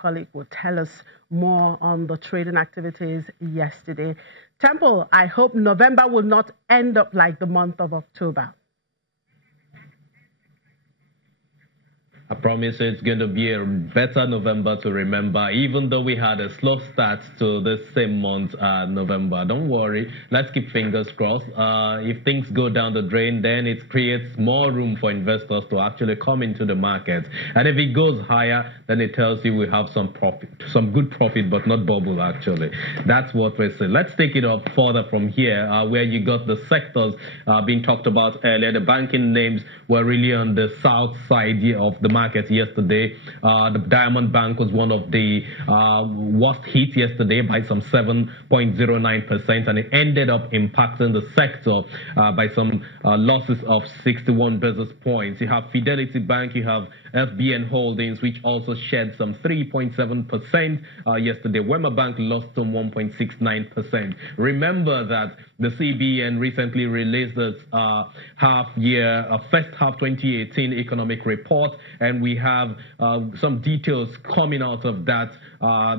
colleague will tell us more on the trading activities yesterday. Temple, I hope November will not end up like the month of October. I promise it's going to be a better November to remember, even though we had a slow start to this same month, November. Don't worry. Let's keep fingers crossed. If things go down the drain, then it creates more room for investors to actually come into the market. And if it goes higher, then it tells you we have some profit, some good profit, but not bubble, actually. That's what we're saying. Let's take it up further from here, where you got the sectors being talked about earlier. The banking names were really on the south side of the market yesterday. The Diamond Bank was one of the worst hit yesterday by some 7.09%, and it ended up impacting the sector by some losses of 61 basis points. You have Fidelity Bank, you have FBN Holdings, which also shed some 3.7% yesterday. Wema Bank lost some 1.69%. Remember that the CBN recently released its first half 2018 economic report, and we have some details coming out of that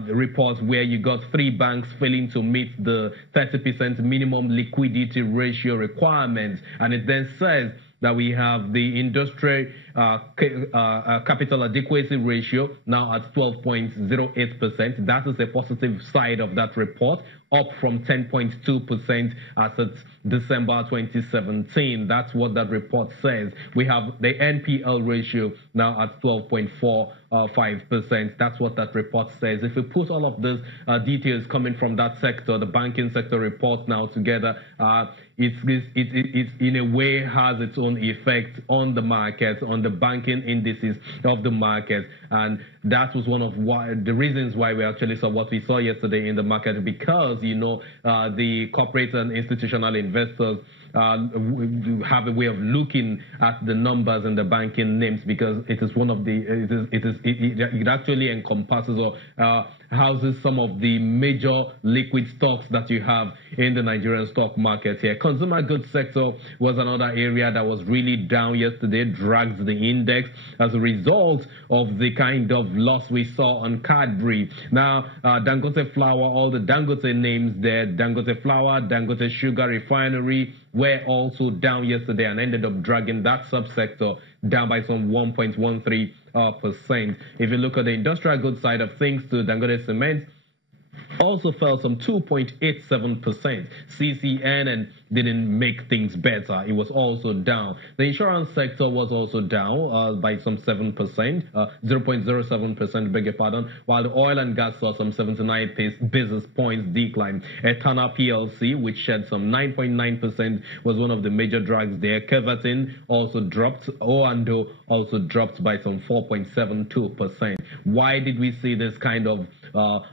report, where you got 3 banks failing to meet the 30% minimum liquidity ratio requirements, and it then says that we have the industrial capital adequacy ratio now at 12.08%. That is a positive side of that report, up from 10.2% as it's December 2017. That's what that report says. We have the NPL ratio now at 12.45%. That's what that report says. If we put all of these details coming from that sector, the banking sector report now together, it in a way has its own effect on the market, on the banking indices of the market, and that was one of the reasons why we actually saw what we saw yesterday in the market, because the corporate and institutional investors have a way of looking at the numbers and the banking names, because it is one of the it actually encompasses or houses some of the major liquid stocks that you have in the Nigerian stock market here. Consumer goods sector was another area that was really down yesterday, dragged the index as a result of the kind of loss we saw on Cadbury. Now, Dangote Flour, all the Dangote names there, Dangote Flour, Dangote Sugar Refinery, were also down yesterday and ended up dragging that subsector down by some 1.13%. If you look at the industrial goods side of things, too, Dangote Cement also fell some 2.87%. CCN and didn't make things better. It was also down. The insurance sector was also down by some 7%, 0.07%, beg your pardon, while the oil and gas saw some 79 basis points decline. Etana PLC, which shed some 9.9%, was one of the major drags there. Kevatin also dropped. Oando also dropped by some 4.72%. Why did we see this kind of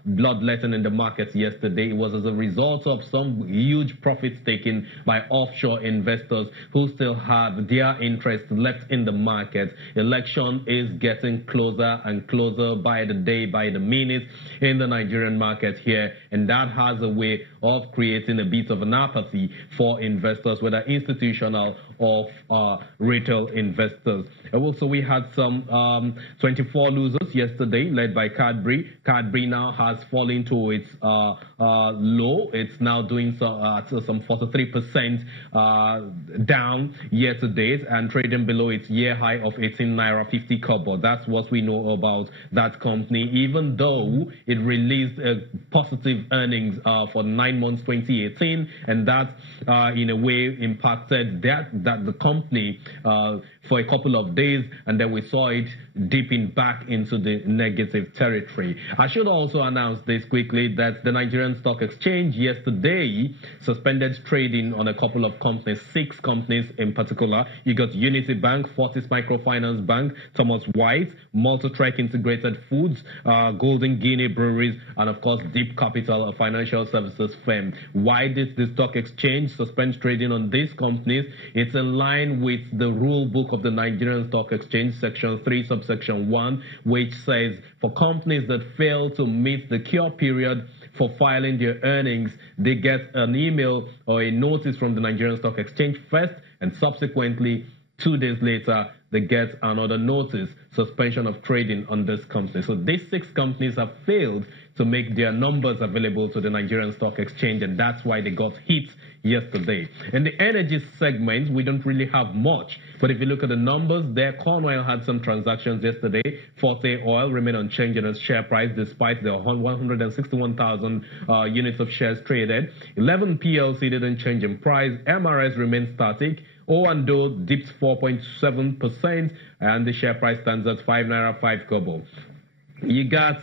bloodletting in the markets yesterday? It was as a result of some huge profits taken by offshore investors who still have their interest left in the market. Election is getting closer and closer by the day, by the minute in the Nigerian market here, and that has a way of creating a bit of an apathy for investors, whether institutional or retail investors. Also, we had some 24 losers yesterday, led by Cadbury. Cadbury now has fallen to its low. It's now doing some 43% down year to date and trading below its year high of 18 naira 50 kobo. That's what we know about that company, even though it released positive earnings for 9 months 2018, and that in a way impacted that the company for a couple of days, and then we saw it dipping back into the negative territory. I should also announce this quickly, that the Nigerian Stock Exchange yesterday suspended trading on a couple of companies, 6 companies in particular. You got Unity Bank, Fortis Microfinance Bank, Thomas White, Multitrek Integrated Foods, Golden Guinea Breweries, and of course Deep Capital, a financial services firm. Why did the Stock Exchange suspend trading on these companies? It's in line with the rule book of the Nigerian Stock Exchange, Section 3, subsection 1, which says for companies that fail to meet the cure period for filing their earnings, they get an email or a notice from the Nigerian Stock Exchange first, and subsequently 2 days later, they get another notice, suspension of trading on this company. So these 6 companies have failed to make their numbers available to the Nigerian Stock Exchange, and that's why they got hit yesterday. In the energy segment, we don't really have much, but if you look at the numbers there, Cornwell had some transactions yesterday. Forte Oil remained unchanged in its share price despite the 161,000 units of shares traded. 11 PLC didn't change in price. MRS remained static. O&O dipped 4.7%, and the share price stands at 5 naira 5 kobo. You got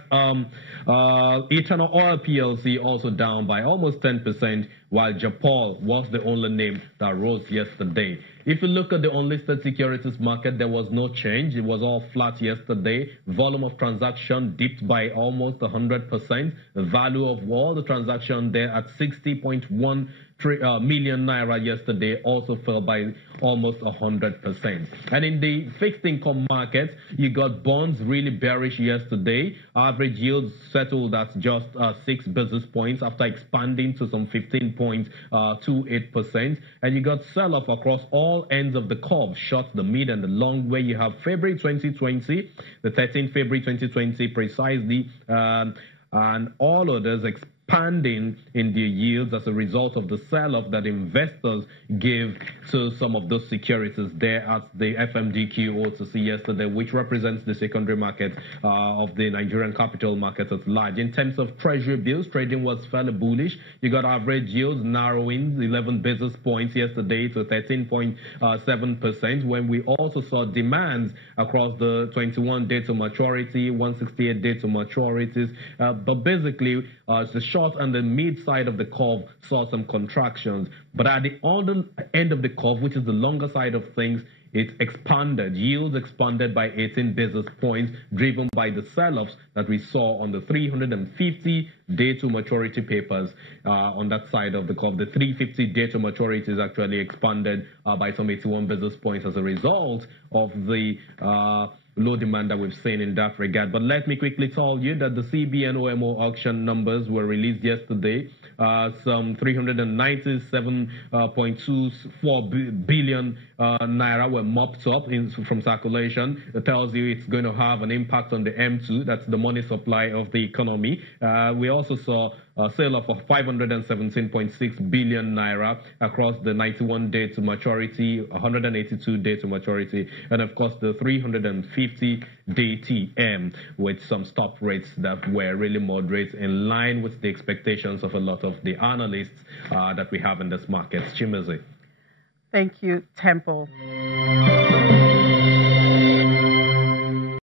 Eternal Oil PLC also down by almost 10%, while Japol was the only name that rose yesterday. If you look at the unlisted securities market, there was no change. It was all flat yesterday. Volume of transaction dipped by almost 100%. The value of all the transaction there at 60.1 million naira yesterday also fell by almost 100%. And in the fixed income market, you got bonds really bearish yesterday. Average yields settled at just 6 basis points after expanding to some 15.28%. And you got sell-off across all ends of the curve, short, the mid, and the long, where you have February 2020, the 13th February 2020 precisely, and all others expanding in their yields as a result of the sell-off that investors gave to some of those securities there at the FMDQ OTC yesterday, which represents the secondary market of the Nigerian capital market at large. In terms of treasury bills, trading was fairly bullish. You got average yields narrowing 11 basis points yesterday to 13.7%, when we also saw demands across the 21-day to maturity, 168-day to maturities. But basically, the short and the mid side of the curve saw some contractions. But at the other end of the curve, which is the longer side of things, it expanded. Yields expanded by 18 basis points, driven by the sell-offs that we saw on the 350-day to maturity papers on that side of the curve. The 350-day to maturity is actually expanded by some 81 basis points as a result of the low demand that we've seen in that regard. But let me quickly tell you that the CBN OMO auction numbers were released yesterday. Some 397.24 billion naira were mopped up from circulation. It tells you it's going to have an impact on the M2, that's the money supply of the economy. We also saw a sale of 517.6 billion naira across the 91-day to maturity, 182-day to maturity, and of course the 350-day TM, with some stop rates that were really moderate, in line with the expectations of a lot of the analysts that we have in this market. Chimazi. Thank you, Temple.